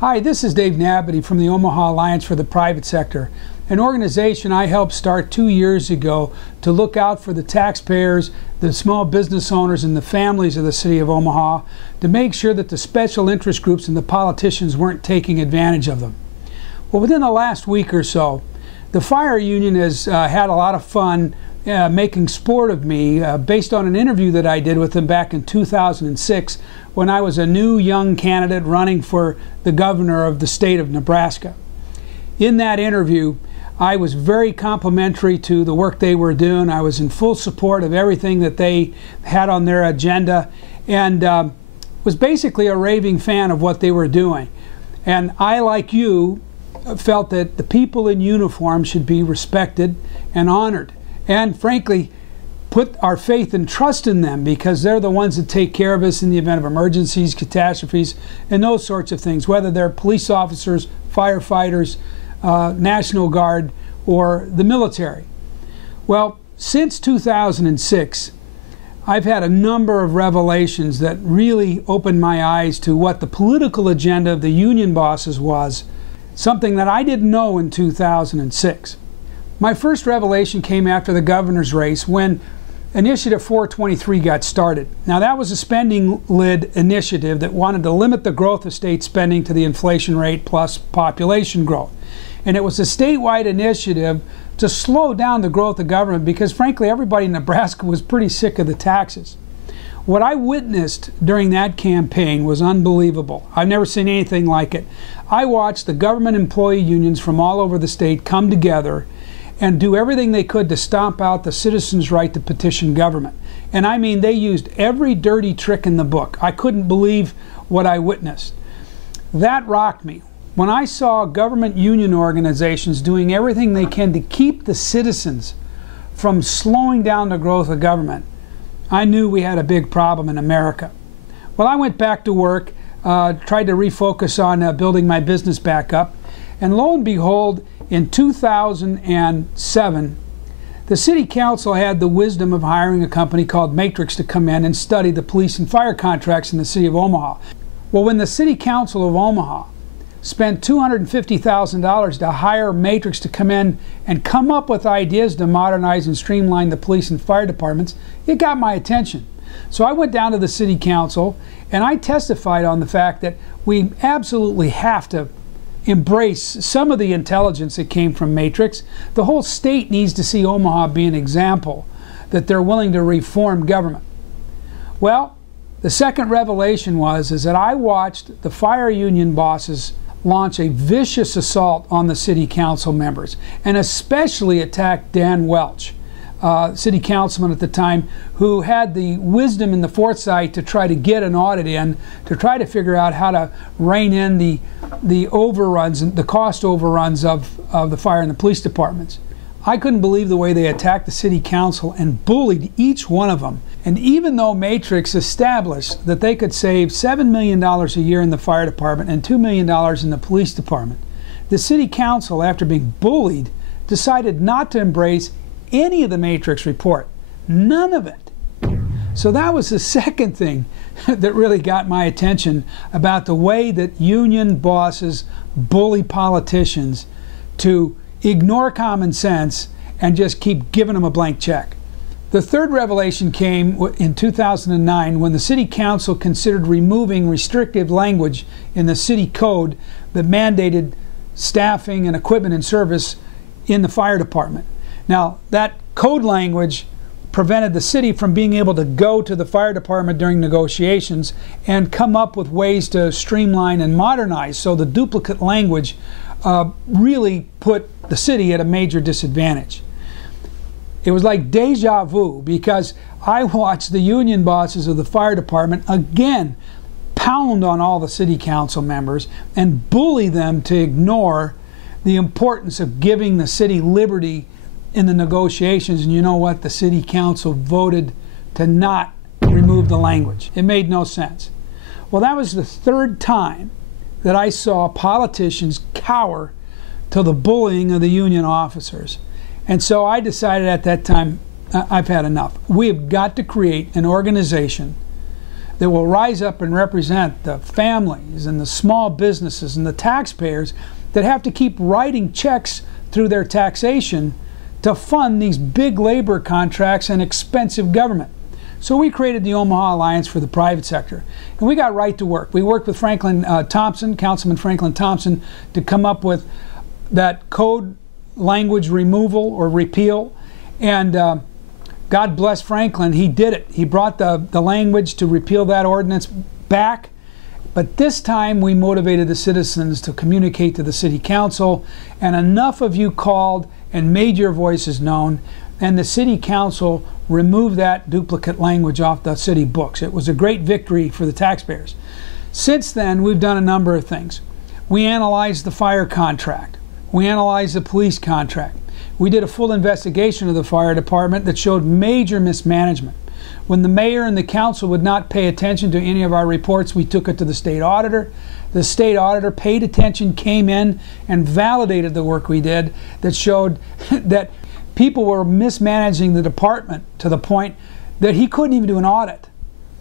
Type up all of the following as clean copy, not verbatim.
Hi, this is Dave Nabity from the Omaha Alliance for the Private Sector, an organization I helped start 2 years ago to look out for the taxpayers, the small business owners, and the families of the city of Omaha to make sure that the special interest groups and the politicians weren't taking advantage of them. Well, within the last week or so, the fire union has had a lot of fun making sport of me based on an interview that I did with them back in 2006 when I was a new young candidate running for the governor of the state of Nebraska. In that interview, I was very complimentary to the work they were doing. I was in full support of everything that they had on their agenda and was basically a raving fan of what they were doing. And I, like you, felt that the people in uniform should be respected and honored, and frankly put our faith and trust in them, because they're the ones that take care of us in the event of emergencies, catastrophes, and those sorts of things, whether they're police officers, firefighters, National Guard, or the military. Well, since 2006, I've had a number of revelations that really opened my eyes to what the political agenda of the union bosses was, something that I didn't know in 2006. My first revelation came after the governor's race when Initiative 423 got started. Now, that was a spending lid initiative that wanted to limit the growth of state spending to the inflation rate plus population growth. And it was a statewide initiative to slow down the growth of government because, frankly, everybody in Nebraska was pretty sick of the taxes. What I witnessed during that campaign was unbelievable. I've never seen anything like it. I watched the government employee unions from all over the state come together and do everything they could to stomp out the citizens' right to petition government. And I mean, they used every dirty trick in the book. I couldn't believe what I witnessed. That rocked me. When I saw government union organizations doing everything they can to keep the citizens from slowing down the growth of government, I knew we had a big problem in America. Well, I went back to work, tried to refocus on building my business back up, and lo and behold, in 2007, the city council had the wisdom of hiring a company called Matrix to come in and study the police and fire contracts in the city of Omaha. Well, when the city council of Omaha spent $250,000 to hire Matrix to come in and come up with ideas to modernize and streamline the police and fire departments, it got my attention. So I went down to the city council and I testified on the fact that we absolutely have to embrace some of the intelligence that came from Matrix. The whole state needs to see Omaha be an example that they're willing to reform government. Well, the second revelation is that I watched the fire union bosses launch a vicious assault on the city council members, and especially attack Dan Welch, city councilman at the time, who had the wisdom and the foresight to try to get an audit in, to try to figure out how to rein in the overruns and the cost overruns of the fire and the police departments. I couldn't believe the way they attacked the city council and bullied each one of them. And even though Matrix established that they could save $7 million a year in the fire department and $2 million in the police department, the city council, after being bullied, decided not to embrace any of the Matrix report. None of it. So that was the second thing that really got my attention about the way that union bosses bully politicians to ignore common sense and just keep giving them a blank check. The third revelation came in 2009 when the city council considered removing restrictive language in the city code that mandated staffing and equipment and service in the fire department. Now, that code language prevented the city from being able to go to the fire department during negotiations and come up with ways to streamline and modernize. So the duplicate language really put the city at a major disadvantage. It was like deja vu, because I watched the union bosses of the fire department again pound on all the city council members and bully them to ignore the importance of giving the city liberty in the negotiations. And you know what? The city council voted to not remove the language. It made no sense. Well, that was the third time that I saw politicians cower to the bullying of the union officers. And so I decided at that time, I've had enough. We have got to create an organization that will rise up and represent the families and the small businesses and the taxpayers that have to keep writing checks through their taxation to fund these big labor contracts and expensive government. So we created the Omaha Alliance for the Private Sector, and we got right to work. We worked with Franklin Thompson, Councilman Franklin Thompson, to come up with that code language removal or repeal, and God bless Franklin, he did it. He brought the language to repeal that ordinance back, but this time we motivated the citizens to communicate to the City Council, and enough of you called and made your voices known, and the City Council removed that duplicate language off the city books. It was a great victory for the taxpayers. Since then, we've done a number of things. We analyzed the fire contract. We analyzed the police contract. We did a full investigation of the fire department that showed major mismanagement. When the mayor and the council would not pay attention to any of our reports, we took it to the state auditor. The state auditor paid attention, came in, and validated the work we did that showed that people were mismanaging the department to the point that he couldn't even do an audit.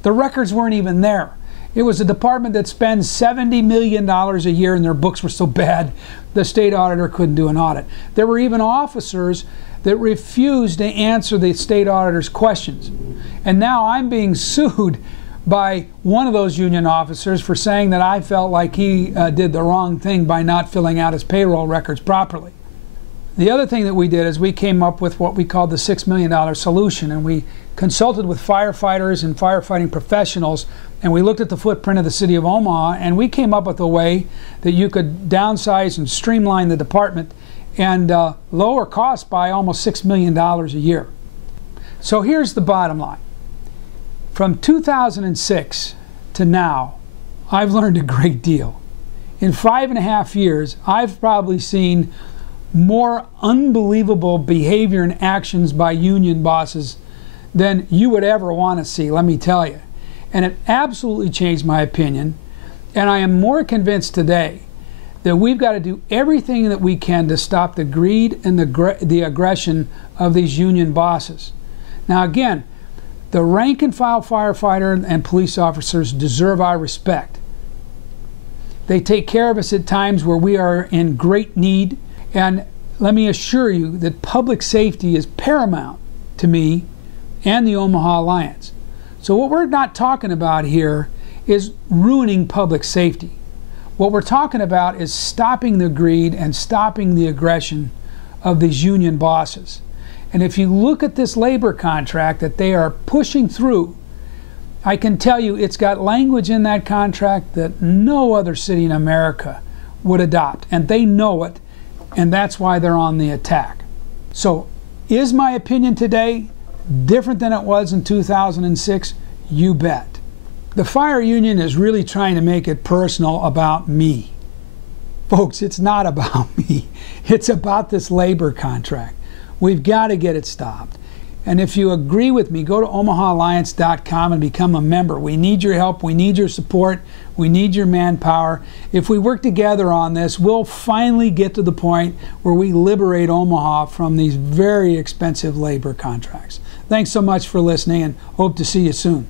The records weren't even there. It was a department that spends $70 million a year, and their books were so bad the state auditor couldn't do an audit. There were even officers that refused to answer the state auditor's questions. And now I'm being sued by one of those union officers for saying that I felt like he did the wrong thing by not filling out his payroll records properly. The other thing that we did is we came up with what we called the $6 million solution, and we consulted with firefighters and firefighting professionals, and we looked at the footprint of the city of Omaha, and we came up with a way that you could downsize and streamline the department and lower costs by almost $6 million a year. So here's the bottom line. From 2006 to now, I've learned a great deal. In 5.5 years, I've probably seen more unbelievable behavior and actions by union bosses than you would ever want to see, let me tell you. And it absolutely changed my opinion, and I am more convinced today that we've got to do everything that we can to stop the greed and the aggression of these union bosses. Now again, the rank and file firefighter and police officers deserve our respect. They take care of us at times where we are in great need. And let me assure you that public safety is paramount to me and the Omaha Alliance. So what we're not talking about here is ruining public safety. What we're talking about is stopping the greed and stopping the aggression of these union bosses. And if you look at this labor contract that they are pushing through, I can tell you it's got language in that contract that no other city in America would adopt, and they know it. And that's why they're on the attack. So, is my opinion today different than it was in 2006? You bet. The fire union is really trying to make it personal about me. Folks, it's not about me. It's about this labor contract. We've got to get it stopped. And if you agree with me, go to OmahaAlliance.com and become a member. We need your help. We need your support. We need your manpower. If we work together on this, we'll finally get to the point where we liberate Omaha from these very expensive labor contracts. Thanks so much for listening, and hope to see you soon.